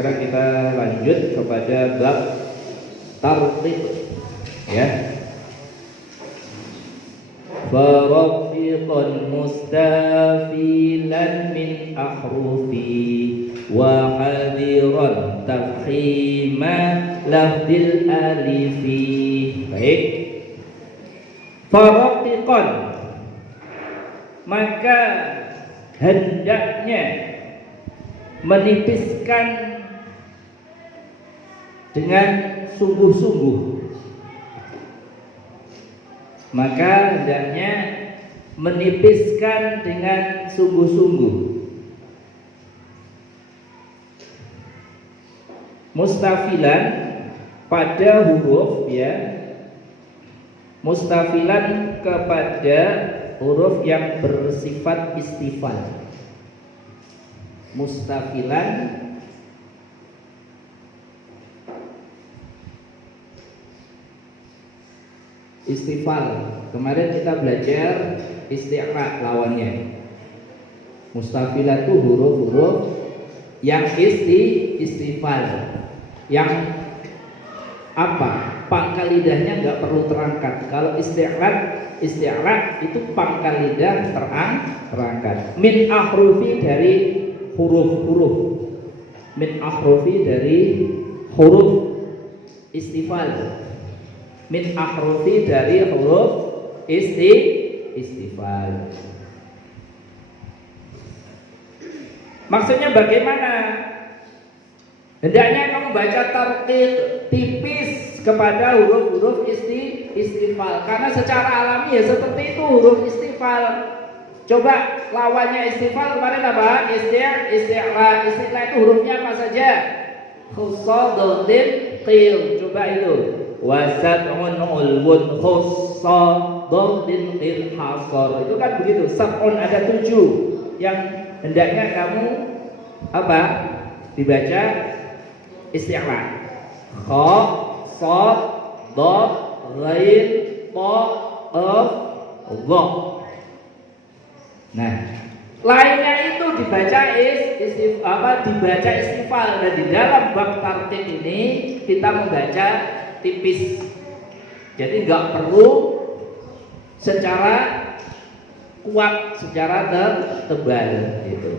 sekarang kita lanjut kepada bab tartib ya. Farafiqan mustafilan min ahrufi wa hadiran tafkhima lafdil alifi. Baik. Farafiqan, maka hendaknya menipiskan dengan sungguh-sungguh. Maka hendaknya menipiskan dengan sungguh-sungguh. Mustafilan pada huruf ya, mustafilan kepada huruf yang bersifat istifal. Mustafilan istifal. Kemarin kita belajar isti'la lawannya. Mustafilah itu huruf-huruf yang istifal, yang apa? Pangkal lidahnya nggak perlu terangkat. Kalau isti'la itu pangkal lidah terangkat. Min ahrufi dari huruf-huruf. Min ahrufi dari huruf istifal. Min ahrufi dari huruf istifal. Maksudnya bagaimana? Hendaknya kamu baca tarqiq tipis kepada huruf-huruf istifal, karena secara alami ya seperti itu huruf istifal. Coba lawannya istifal kemarin apa? Isti'la. Isti'la itu hurufnya apa saja? Khusadadin qil. Coba itu. Wasab'un ulwun khusadadin qil hasar. Itu kan begitu. Sab'un ada 7 yang hendaknya kamu apa? Dibaca isti'la. Kha, sad, dad, ghain, ta, qaf, dha. Nah, lainnya itu dibaca dibaca istifal. Dan di dalam bab tartib ini kita membaca tipis. Jadi nggak perlu secara kuat, secara tebal gitu.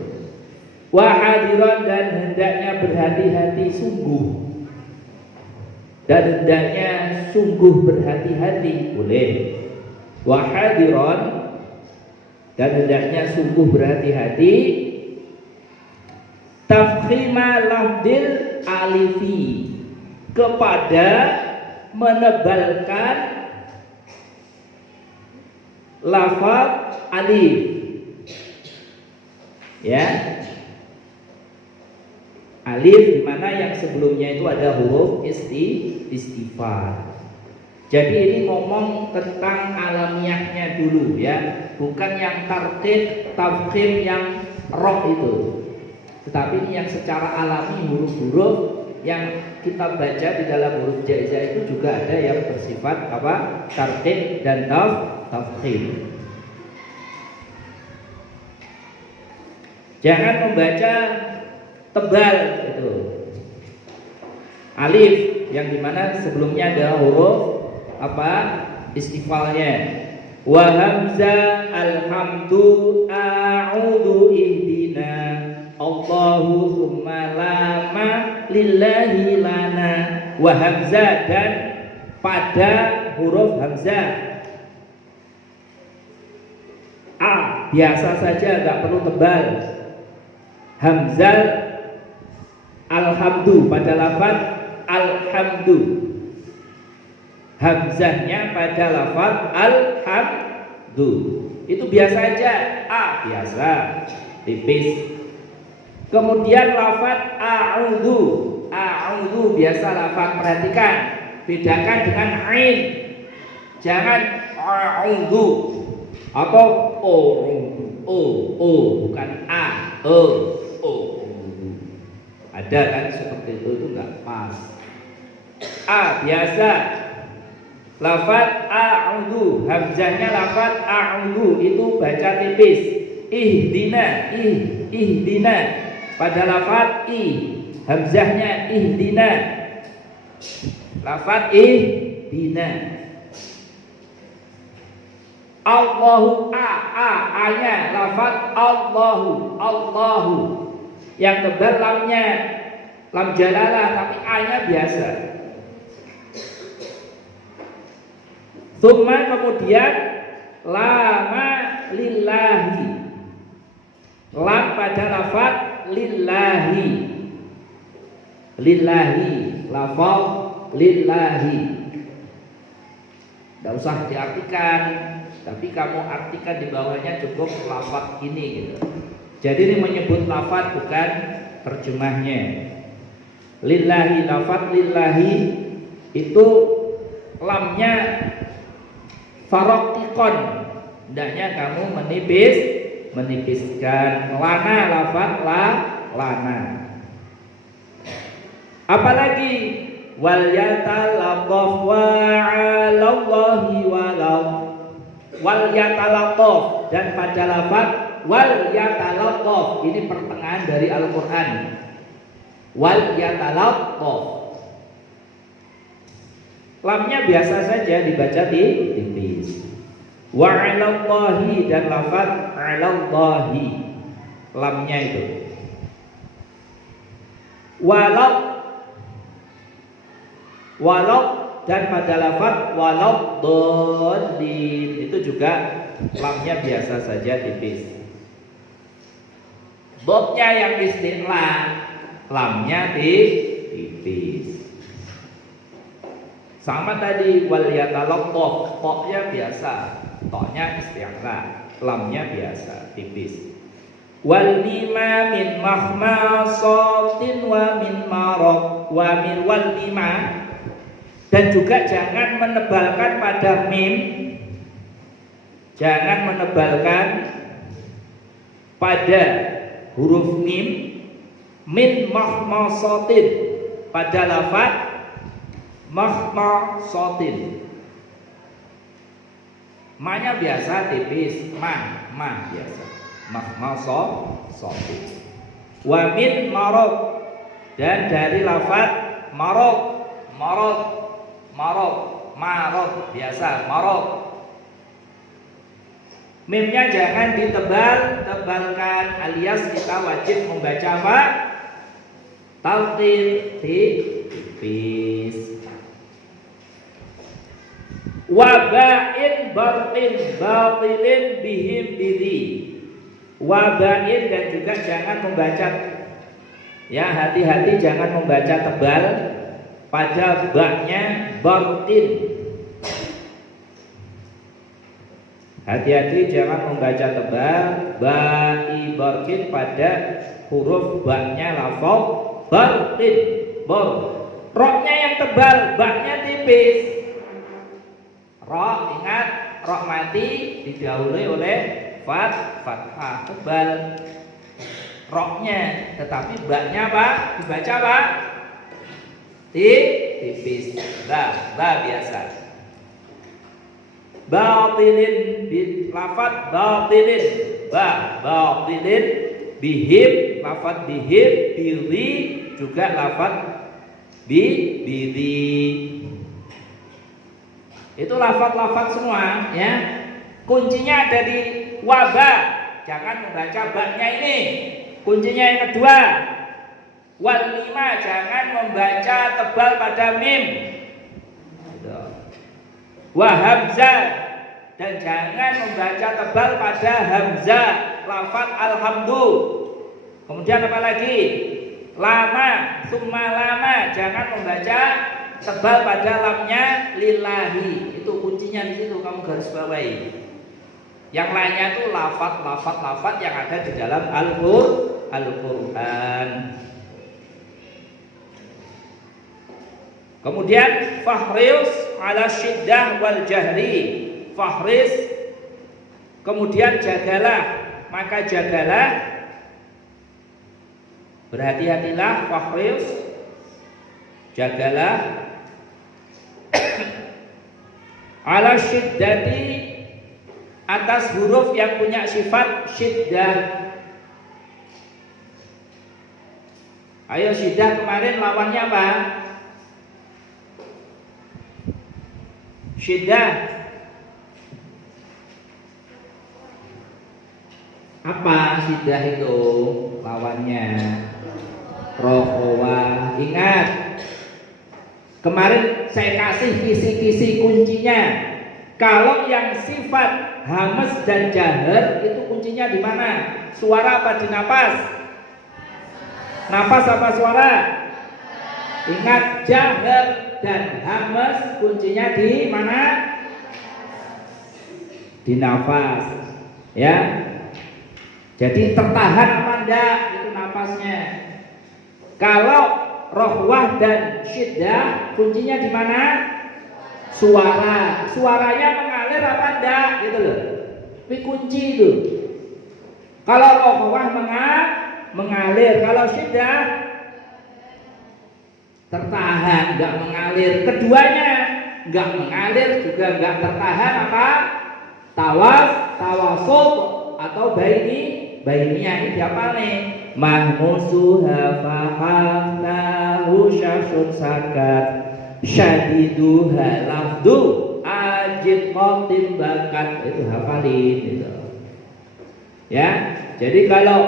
Wahadiran, dan hendaknya berhati-hati sungguh. Dan hendaknya sungguh berhati-hati boleh. Wahadiran, dan hendaknya sungguh berhati-hati. Tafkhima lafdil alifi, kepada menebalkan lafaz alif ya. Alif dimana yang sebelumnya itu ada huruf istifal. Jadi ini ngomong tentang alamiahnya dulu ya, bukan yang tarqiq tafkhim yang roh itu, tetapi ini yang secara alami huruf-huruf yang kita baca di dalam huruf jaizah itu juga ada yang bersifat apa? Tarqiq dan tafkhim. Jangan membaca tebal itu. Alif yang dimana sebelumnya ada huruf apa? Istifalnya. Wa hamzah alhamdu a'udhu ihdina Allahu summa lama lillahi lana. Wa hamzah, dan pada huruf hamzah a biasa saja, nggak perlu tebal. Hamzah alhamdu pada lafaz alhamdu. Hamzahnya pada lafaz alhamdu. Itu biasa aja, a biasa tipis. Kemudian lafaz a'udhu. A'udhu biasa lafaz, perhatikan, bedakan dengan ain. Jangan a'udhu atau bukan a, ada kan seperti itu enggak pas. A biasa lafaz a'udhu, hamzahnya lafaz a'udhu itu baca tipis. Ihdina, ihdina pada lafaz i. Hamzahnya ihdina. Lafaz ihdina. Allahu a-nya lafaz Allahu. Yang tebal lamnya lam jalalah, tapi a-nya biasa. Tsumma kemudian lama lillahi. Lam pada lafaz lillahi. Lillahi, lafaz lillahi. Tidak usah diartikan, tapi kamu artikan di bawahnya cukup lafaz ini gitu. Jadi ini menyebut lafaz bukan terjemahnya. Lillahi, lafaz lillahi itu lamnya faroktikon, hendaknya kamu menipiskan. Lana, lafaz lana. Apalagi wal yatalaqaf wa 'alallahi walau. Wal yatalaqaf, dan pada lafaz wal yatalaqaf ini pertengahan dari Al-Qur'an. Wal yatalaqaf, lamnya biasa saja dibaca tipis. Wa 'alallahi, dan lafaz 'alallahi lamnya itu. Walau, dan pada lafaz walau dhalin itu juga lamnya biasa saja tipis. Dotnya yang istilah, lamnya tipis. Sama tadi wal yatalaqaf, toknya biasa, toknya istilah, lamnya biasa tipis. Wal mima min mahmasatin wa min marad wa min wal mima, dan juga jangan menebalkan pada mim. Jangan menebalkan pada huruf mim. Min mahmasatin, pada lafaz mahmasatin. Ma-nya biasa tipis, ma biasa. Mahmasatin. Wa min marad, dan dari lafaz marad biasa, marad. Mimnya jangan tebalkan, alias kita wajib membaca apa? Talqin, tipis. Wabain batilin bihim bidhi. Wabain, dan juga jangan membaca, ya hati-hati jangan membaca tebal pada baknya batin. Hati-hati jangan membaca tebal ba'i batin pada huruf baknya lafaz batin. Roknya yang tebal, baknya tipis. Rok, ingat, rok mati didahului oleh fathah tebal. Roknya, tetapi baknya apa? Dibaca apa? Tipis. Ba biasa. Batilin, lafaz batilin, batilin. Bihim, lafaz bihim. Bidhi, juga lafaz bidhi. Itu lafaz-lafaz semua, ya. Kuncinya ada di wabah. Jangan membaca baknya ini. Kuncinya yang kedua, wal mima, jangan membaca tebal pada mim. Wa hamzah, dan jangan membaca tebal pada hamzah, lafaz alhamdu. Kemudian apa lagi? Lama, summa lama, jangan membaca tebal pada lamnya lillahi. Itu kuncinya di situ, kamu garis bawahi. Yang lainnya itu lafaz yang ada di dalam Al-Qur'an. Kemudian fahris ala syiddah wal jahri. Fahris, kemudian jagalah, maka jagalah, berhati-hatilah. Fahris, jagalah. Ala syiddati, atas huruf yang punya sifat syiddah. Ayo syiddah kemarin lawannya apa? Syiddah apa? Syiddah itu lawannya rokhawah. Ingat, kemarin saya kasih kisi-kisi kuncinya. Kalau yang sifat hamas dan jahar itu kuncinya di mana? Suara apa di napas? Napas apa suara? Ingat, jahar dan hamas kuncinya di mana? Di nafas. Ya. Jadi tertahan apa enggak itu napasnya. Kalau rokhwah dan syiddah kuncinya di mana? Suara. Suaranya mengalir apa enggak gitu loh. Ini kunci itu. Kalau rokhwah mengalir, kalau syiddah tertahan, enggak mengalir. Keduanya enggak mengalir juga enggak tertahan apa? Tawasut atau bainiyah ini siapa nih? Mahmusuha fahamnahu syasun sakat syadiduha lafdu ajid qatim bakat. Itu hafalin gitu. Ya, jadi kalau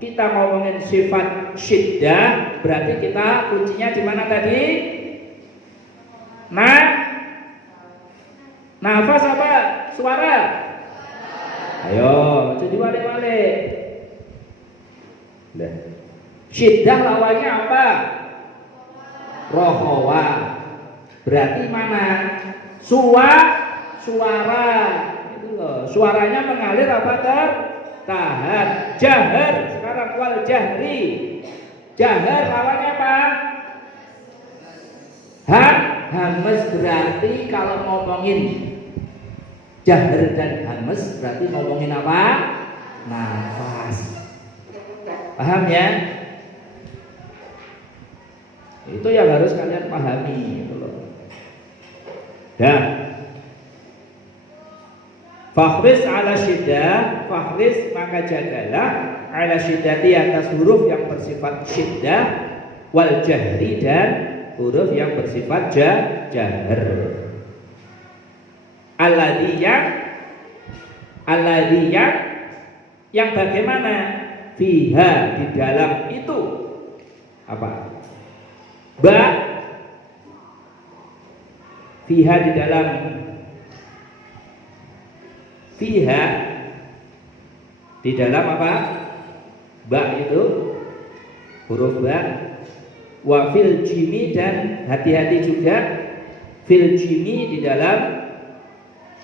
kita ngomongin sifat syiddah berarti kita kuncinya di mana tadi? Nafas apa? Suara? Ayo, jadi wale-wale. Syiddah lawannya apa? Rokhawah. Berarti mana? Suara. Itu loh. Suaranya mengalir apa tertahan? Jahar. Sekarang wal jahri. Jahar lawannya apa? Hamas. Berarti kalau ngomongin jahar dan hamas berarti ngomongin apa? Nafas. Paham ya? Itu yang harus kalian pahami gitu loh. Dan fakhris ala syiddah, fakhris maka jagalah ala syiddati atas huruf yang bersifat syiddah wal jahri dan huruf yang bersifat jahar. Alladhi yang bagaimana? Fiha di dalam itu apa? Fiha di dalam apa? Ba itu huruf ba. Wa fil jimi dan hati-hati juga fil jimi di dalam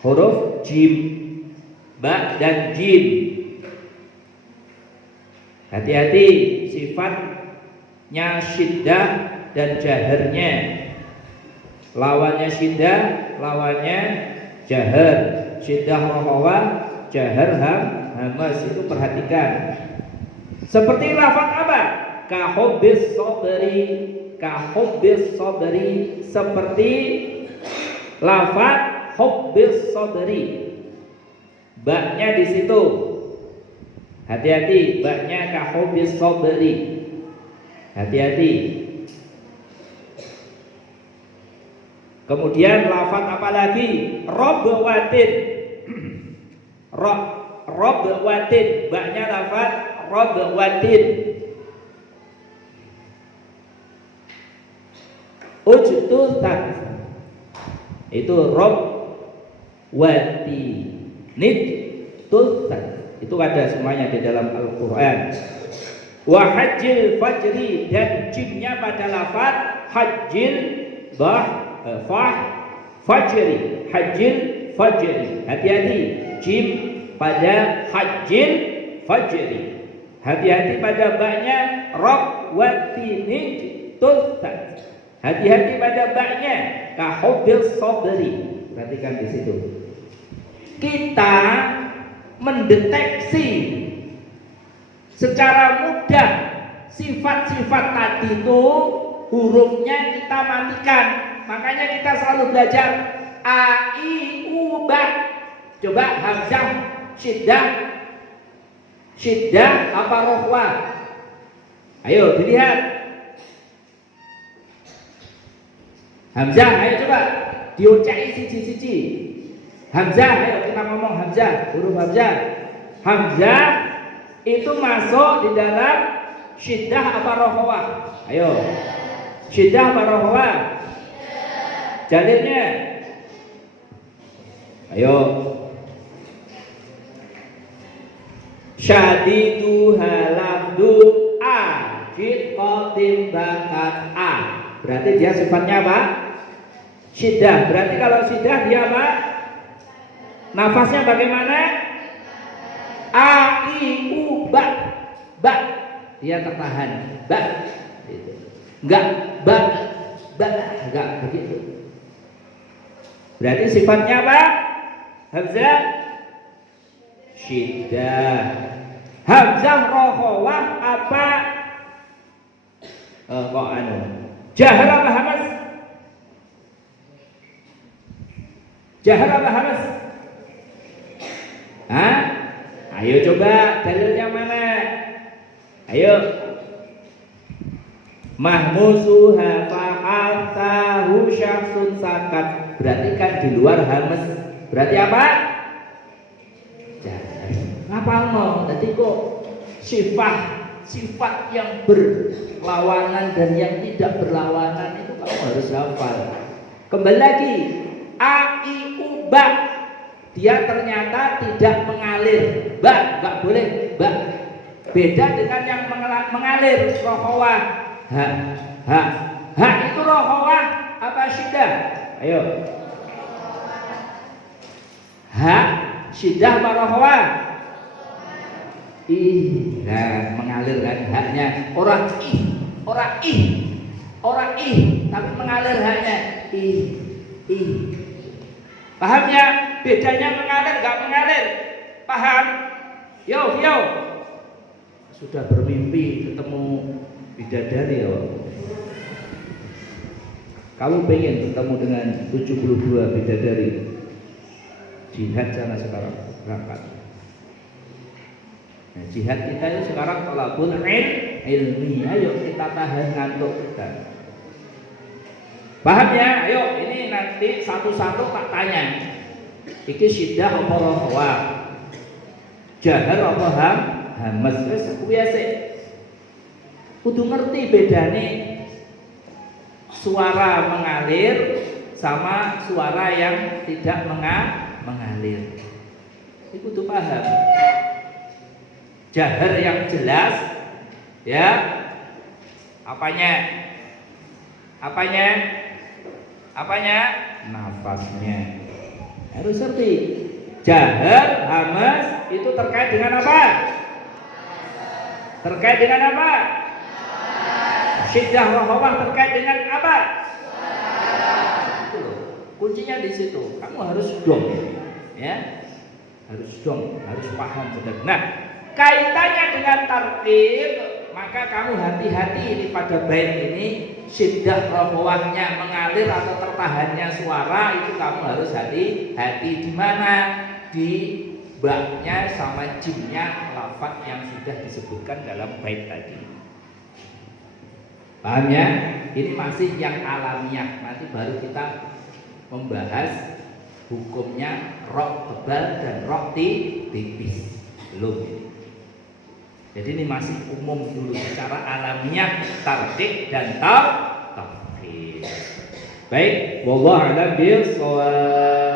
huruf jim, ba dan jim. Hati-hati sifatnya syiddah dan jaharnya. Lawannya syiddah, lawannya jahar. Syiddah rokhawah, jahar hamas. Itu perhatikan. Seperti lafaz apa? Kahubbis sabri. Seperti lafaz hubbis sabri. Ba-nya di situ. Hati-hati, ba-nya kahubbis sabri. Hati-hati. Kemudian lafaz apa lagi? Robwatin. Robwatin. Ba-nya lafaz robwatin. Ujtuzat. Itu robwati. Nidtuzat. Itu ada semuanya di dalam Al-Quran. Wa hajjil fajri, dan jimnya pada lafaz hajjil fajri. Hajjil fajri. Hati-hati, jim pada hajjil fajri. Hati-hati pada ba-nya rakwatini tultat. Hati-hati pada ba-nya kahubbil sabri. Perhatikan di situ. Kita mendeteksi secara mudah sifat-sifat tadi itu, hurufnya kita matikan. Makanya kita selalu belajar a, i, u, ba. Coba hamzah syiddah apa rokhwah? Ayo dilihat. Hamzah, ayo coba diucai siji-siji. Hamzah, ayo kita ngomong Hamzah, huruf Hamzah. Hamzah itu masuk di dalam syiddah apa rokhawah? Ayo. Syiddah apa rokhawah? Jalirnya. Ayo. Syadidu halafdu a fit qatim bakat a. Berarti dia sifatnya apa? Syiddah. Berarti kalau syiddah dia apa? Nafasnya bagaimana? A I U ba. Ba. Dia tertahan. Ba. Gitu. Enggak ba. Ba. Enggak begitu. Berarti sifatnya apa? Hamzah syiddah. Hamzah rokhawah apa? Kok anu? Jahar apa hamas? Jahar apa hamas? Hah? Ayo coba dalilnya mana? Ayo. Mahmusuha fa'altahu syaksun sakat. Berarti kan di luar hamas. Berarti apa? Ngapal no, jadi kok sifat yang berlawanan dan yang tidak berlawanan itu kamu harus hafal. Kembali lagi, a i u ba, dia ternyata tidak mengalir, ba, nggak boleh, ba. Beda dengan yang mengalir, rokhawah, ha itu rokhawah apa syiddah? Ayo, ha syiddah apa rokhawah? Nah, mengalir kan haknya orang tapi mengalir haknya paham ya bedanya mengalir nggak mengalir paham yo sudah bermimpi ketemu bidadari ya kamu pengen ketemu dengan 72 bidadari jihad sana sekarang berangkat. Nah, jihad kita itu sekarang talabul ilmi. Ayo kita tahan ngantuk kita. Paham ya? Ayo ini nanti satu-satu tak tanya. Iki syiddah apa rokhawah? Jahar apa hamas? Wis kuwi sik. Kudu ngerti bedane suara mengalir sama suara yang tidak mengalir. Iku kudu paham. Jahar yang jelas ya apanya nafasnya harus ngerti. Jahar hamas itu terkait dengan apa? Terkait dengan apa? Syiddah rokhawah terkait dengan apa? Kuncinya di situ. Kamu harus dong ya harus paham benar. Nah, kaitannya dengan tartib, maka kamu hati-hati ini pada bait ini syiddah rokhawahnya mengalir atau tertahannya suara itu kamu harus hati-hati di mana di baknya sama jimnya lafaz yang sudah disebutkan dalam bait tadi. Paham ya? Ini masih yang alamiah. Nanti baru kita membahas hukumnya rok tebal dan rok tipis. Belum ini. Jadi ini masih umum dulu secara alamiah tartib dan tafkhim. Baik, wallahu a'lam bishawab.